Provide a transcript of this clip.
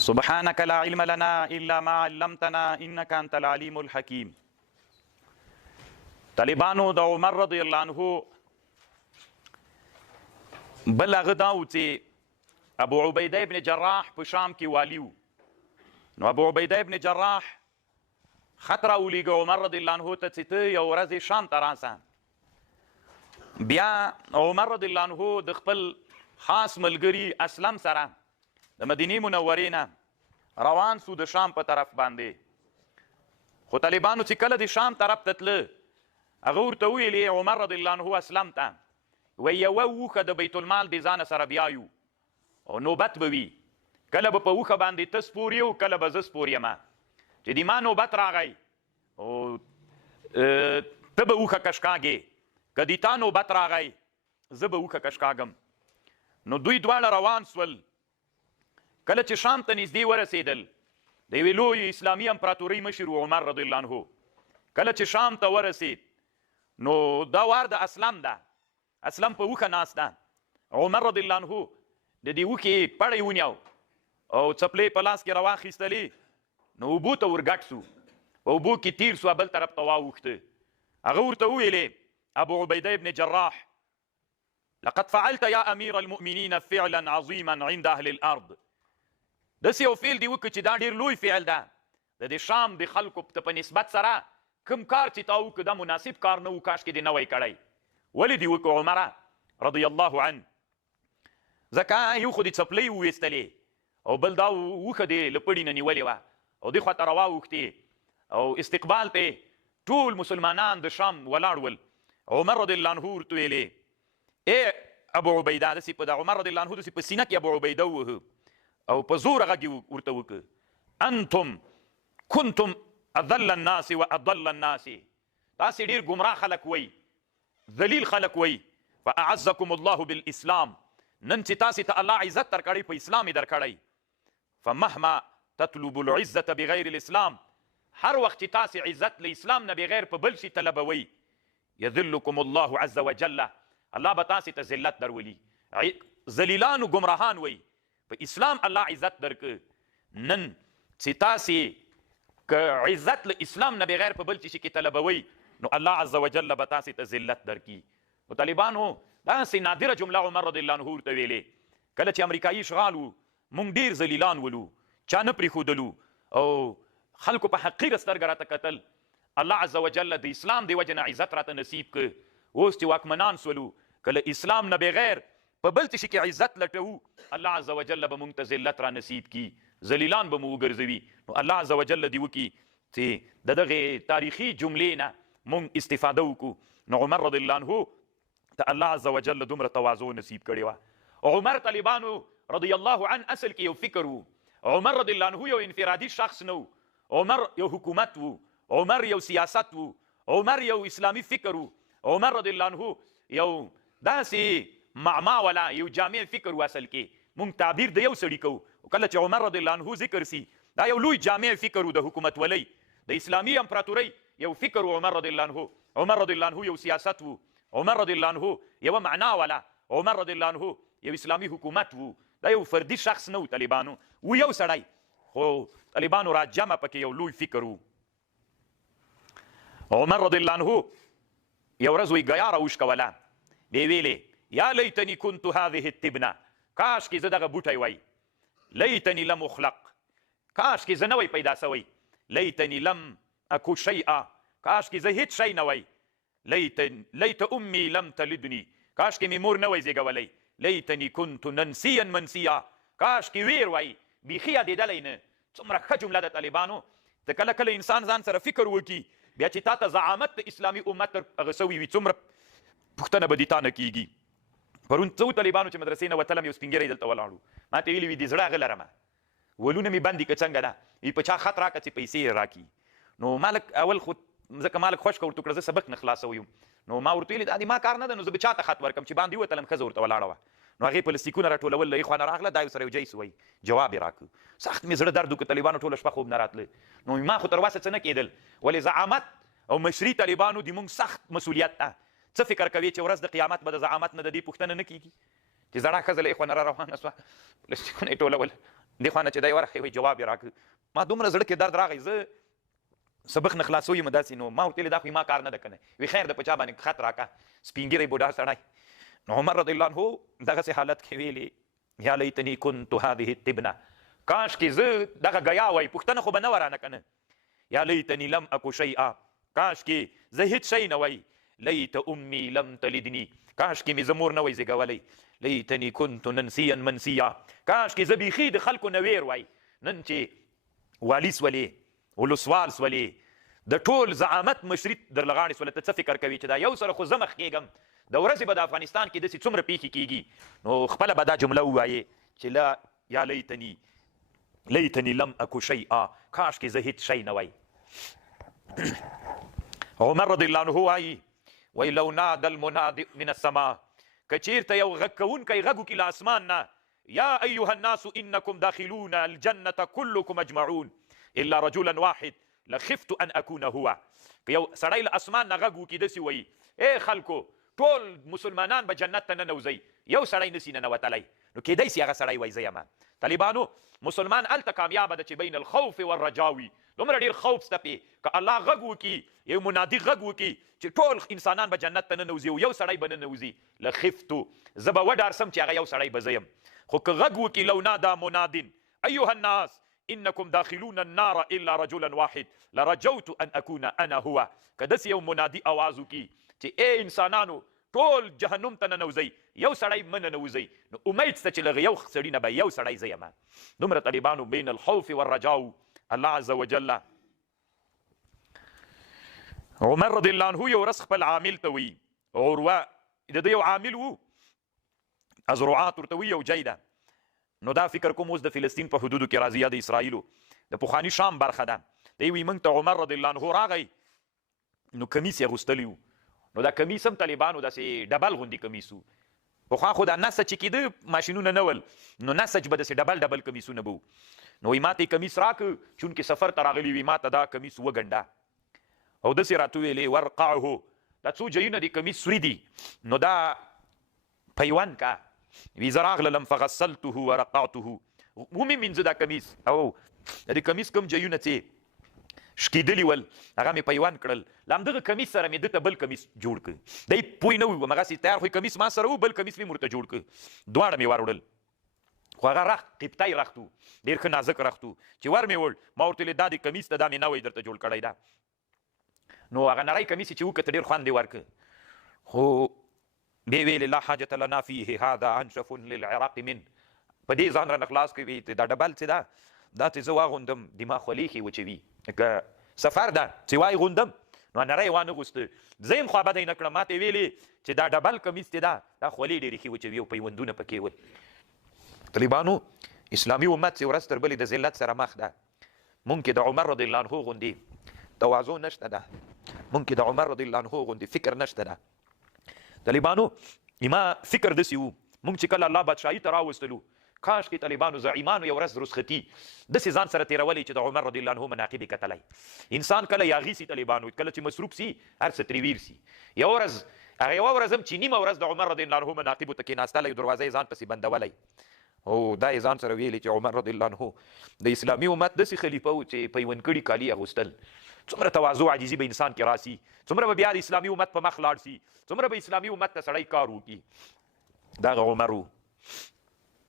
سبحانك لا علم لنا الا ما علمتنا انك انت العليم الحكيم. طالبانو د عمر رضی الله عنه بل هغه دا و چې ابو عبیده ابن جراح په شام کې والی و. نو ابو عبیده ابن جراح خط راولیږه عمر رضی الله عنه ته چې ته یو ورځ شام ته راسه. بیا عمر رضی الله عنه د خپل خاص ملګري اسلم سره د مدینې منورې نه روان سو د شام په طرف باندې. خو طالبانو چې کله د شام طرف ته تله هغه ورته ویلې عمر رضی الله عنه اسلم ته وی یوه اوښه د بیت المال د ځانه سره بیایو او نوبت به وي، کله به په اوښه باندې ته سپور یو کله به زه سپور یمه. چې د ما نوبت راغی او ته به اوښه کشکاږې، که د تا نوبت راغی زه به اوښه کشکاږم. نو دوی دواړه روان سول. کله چې شام ته نږدې ورسېدل د یوې لویې اسلامي امپراتورۍ مشر و عمر رضی الله عنه. کله چې شام ته ورسېد نو دا وار د اسلم ده. اسلم په اوښه ناست ده. عمر رضی الله عنه د دې اوښې پړی ونیو او څپلې په لاس کې راواخیستلې. نو اوبو ته ورګډ سو، په اوبو کې تیر سو، بل طرف ته واوښته. هغه ورته وویلې ابو عبیده ابن جراح لقد فعلت یا امیر المؤمنین فعلا عظیما عند اهل الارض. داسې یو فعل دی وکړه چې دا ډېر لوی فعل ده. د دې شام د خلکو په نسبت سره کوم کار چې تا وکړه دا مناسب کار نه و، کاشکې دې نه وی کړی. ولې دې وکړو عمره رضی الله عنه؟ ځکه یو خو دې څپلۍ وویستلې او بل دا اوښه دې له پړي نه نیولې وه او دې خواته راواوښتې او استقبال ته ټول مسلمانان د شام ولاړ ول. عمر رضی الله عنه ورته ویلې ای ابو عبیده، داسې په د عمر رضی الله عنه داسې په سینه کې ابو عبیده ووهه او په زور غږ ورته وکړه انتم کنتم اضل الناس واضل الناس. تاسې ډېر ګمراه خلک وئ، ذلیل خلک وئ. فاعزکم الله بالاسلام، نن چې تاسې ته الله عزت درکړی په اسلام یې درکړی. فمهما تطلب العزة بغیر الاسلام، هر وخت چې تاسې عزت له اسلام نه بغیر په بل شي طلبوئ یذلکم الله عز وجل، الله به تاسې ته ذلت درولي. ذلیلان و ګمراهان وئ، په اسلام الله عزت درکه. نن چې تاسې که عزت له اسلام نه بغیر په بل شي کې طلبوئ نو الله عز وجل به تاسې ته ذلت درکي. نو طالبانو داسې نادره جمله عمر رضی الله عنه ورته ویلې. کله چې امریکایي اشغال و موږ ډېر ذلیلان ولو، چا نه پرېښودلو او خلکو په حقیره سترګه راته کتل. الله عز وجل د اسلام د وجې نه عزت راته نصیب که. اوس چې واکمنان سولو کله اسلام نه بغیر په بل څه کې عزت لټوو الله عز وجل به موږ ته ذلت را نصیب کي، ذلیلان به مو وګرځوي. نو الله عز وجل دې وکړي چې د دغې تاریخي جملې نه موږ استفاده وکړو. نو عمر رضی الله عنه ته الله عز وجل دومره تواضع نصیب کړې وه. عمر طالبانو رضی الله عنه اصل کې یو فکر و. عمر رضی الله عنه یو انفرادي شخص نه و. عمر یو حکومت و، عمر یو سیاست و، عمر یو اسلامي فکر و. عمر رضی الله عنه یو داسې معما ولا یو جامع فکر و. اصل کې مونږ تعبیر د یو سړي کوو. کله چې عمر رضی الله عنه ذکر سي دا یو لوی جامع فکر و د حکومت ولۍ د اسلامي امپراتورۍ یو فکر و عمر رضی الله عنه. عمر رضی الله عنه یو سیاست و، عمر رضی الله عنه یو معنا ولا، عمر رضی الله عنه یو اسلامي حکومت و. دا یو فردي شخص نه و طالبانو، و یو سړی. خو طالبانو را جمع پکې یو لوی فکر و. عمر رضی الله عنه یو ورځ وی ګیا راوشکوله، بیا ویلې یا لیتنی کنت هذه التبنه، کاش کې زه دغه بوټی وای. لیتنی لم اخلق، کاش کې زه نه وی پیدا سوی. لیتنی لم اکو شیئا، کاش کې زه هیڅ شی نه وی. لیت امی لم تلدنی، کاش کې مې مور نه وی زیږولی. لیتنی کنت ننسیا منسیا، کاش کې ویر وای بیخي یادېدلی نه. څومره ښه جمله ده طالبانو. ته کله کله انسان ځان سره فکر وکړي بیا چې تا ته زعامت د اسلامي امت هغه سوي وي څومره پوښتنه به دې تا نه کېږي. پرون څه و طالبانو چې مدرسې نه وتلم یو سپین ږیری دلته ولاړو، ما ته ویلي وي د زړه هغه لرمه ولونه مې بند دي که څنګه ده، وي په چا خط راکړه چې پیسې یې راکړي. نو مالک اول خو ځکه مالک خوش که ورته کړه زه سبق نه خلاصوی یم. نو ما ورته ویلي دا د ما کار نه ده، نو زه به چا ته خط ورکړم چې باندې وتلم ښځه ورته ولاړه وه. نو هغې پلاستیکونه راټولول له یې خوا نه راغله، دا یو سره یو جیس وایي جواب یې راکړ. سخت مې زړه درد وکړ طالبانو، ټوله شپه خوب نه راتله. نو ما خو تر اوسه څه نه کېدل. ولې زعامت او مشري طالبانو د مونږ سخت مسؤلیت ده. څه فکر کوي چې ورځ د قیامت به د زعامت نه د دې پوښتنه نه کېږي چې زړه ښځه له یې خوا نه را روانه سوه پلاستیکونه یې ټولول دې خوا نه چې دی ورغی وایي جواب یې راکړ ما دومره زړه کې درد راغی زه سبق نه خلاصو یم داسې نو ما ورته ویلې دا خو ما کار نه ده که نه وی خیر د په چا باندې خط راکړه سپین ږیری بوډا سړی نو عمر رضی الله عنه دغسې حالت کې ویلې یا لیتني كنت هذه التبنه کاش کې زه دغه ګیا وای پوښتنه خو به نه ورانه که نه یا لیتني لم اکو شیئا کاش کې زه هیڅ شی نه وای لیت امي لم تلدني کاش کې مې زه مور نه وای زیږولی لیتني كنت ننسیا منسیا کاش کې زه بیخي د خلکو نه ویر وای نن چې والي سولې ولسوال سولې د ټول زعامت مشري در لغاړې سوله ته څه فکر کوي چې دا یو سره خو زه مخ کېږم د ورځې به د افغانستان کې داسې څومره پیښې کېږي نو خپله به دا جمله ووایې چې لا یا لیتني لم اکو شیئا کاش کې زه هیڅ شی نه وای عمر رضی الله عنه وایي لو نادى المنادي من السماء که چیرته یو غږ کوونکی غږ وکړي له اسمان نه یا ایها الناس انکم داخلون الجنة كلكم اجمعون الا رجلا واحد لخفت ان اكون هو که یو سړی له اسمان نه غږ وکړي داسې وایي ای خلکو ټول مسلمانان به جنت ته ننوځئ یو سړی نسي ننوتلی نو کیدای سي هغه سړی وایي زه یم طالبانو مسلمان هلته کامیابه ده چې بین الخوف والرجاوي دومره ډېر خوف سته پې که الله غږ وکړي یو منادي غږ وکړي چې ټول انسانان به جنت ته ننوځي او یو سړی به ننوځي لخفتو زه به وډارسم چې هغه یو سړی به زه یم خو که غږ وکړي لو نادا منادن ایها الناس انکم داخلون النار الا رجلا واحد لرجوت ان اكون انا هو که داسې یو منادي اواز وکړي چې ای انسانانو ټول جهنم ته ننوځئ یو سړی مه ننوځئ نو امید شته چې له یو سړي نه به یو سړی زه یم دومره طالبانو بین الخوف والرجاو الله عز وجل عمر رضی الله عنه یو ورځ خپل عامل ته وایي عروه د ده یو عامل و ازرعات ورته وایي یو جای ده نو دا فکر کوم اوس د فلسطین په حدودو کې راځي یا د اسرائیلو د پخواني شام برخه ده دی وایي موږ ته عمر رضی الله عنه راغی نو کمیس یې اغوستلی و نو دا کمیس هم طالبانو داسې ډبل غوندې کمیس و پخوا خو دا نسج چې کېده ماشینونه نه ول نو نسج به داسې ډبل کمیسونه به و نو وایي ما ته یې کمیس راکړ چونکې سفر ته راغلی وي ما ته دا کمیس وګنډه او داسې راته ویلې ورقعه دا څو جایونه د کمیس سوري دي نو دا پیوند کا وی زه راغللم فغسلته ورقعته ومې مینځه دا کمیس او د کمیس کوم جایونه چې شکېدلي ول هغه مې پیوند کړل له همدغه کمیس سره مې ده ته بل کمیس جوړ کړ دی پوه نه و همغسې تیار خو کمیس ما سره و بل کمیس مې ورته جوړ کړ دواړه مې واروړل خو هغه رخت قبطی رخت و ډېر ښه نازک رخت و چې ور مې وړ ما ورته ویلې دا د کمیس ته دا مې نوی درته جوړ کړی ده نو هغه نری کمیس چې وکړه ډېر خوند یې ورکړ خو بیا ویلې لا حاجة لنا فیه هذا انشف للعراق من په دې ځان رانه خلاص کوي دا ډبل چې ده دا چې زه واغوندم دماغ خولېښې وچوي لکه سفر ده چې وای غوندم نو نری یې وانهغوسته زه یم خوابدی نه کړم ما ته یې ویلې چې دا ډبل کمیس چې ده دا خولې ډېرې ښې وچوي او پیوندونه پکې ول طالبانو اسلامي امت چې ورځ تر بلې د ذلت سره مخ ده مونږ کې د عمر رضی الله عنه غوندې تواضع نشته ده مونږ کې د عمر رضی الله عنه غوندې فکر نشته ده طالبانو ما فکر داسې و مونږ چې کله الله بادشاهي ته راوستلو کاش کې طالبانو زعیمانو یو ورځ رسختي داسې ځان سره تېرولی چې د عمر رضی الله عنه مناقب یې کتلی انسان کله یاغي سي طالبانو کله چې مصروف سي هر څه ترې ویر سي یو ورځ هغه یوه ورځ هم چې نیمه ورځ د عمر رضی الله عنه مناقبو ته کېناستلی دروازه یې ځان پسې بندولی او دا یې ځان سره ویلي چې عمر رضی الله عنه د اسلامي امت داسې خلیفه و چې پیوند کړي کالي اغوستل څومره تواضع عاجزي به انسان کې راسي څومره به بیا د اسلامي امت په مخ لاړ سي څومره به اسلامي امت ته سړی کار وکړي دغه عمر و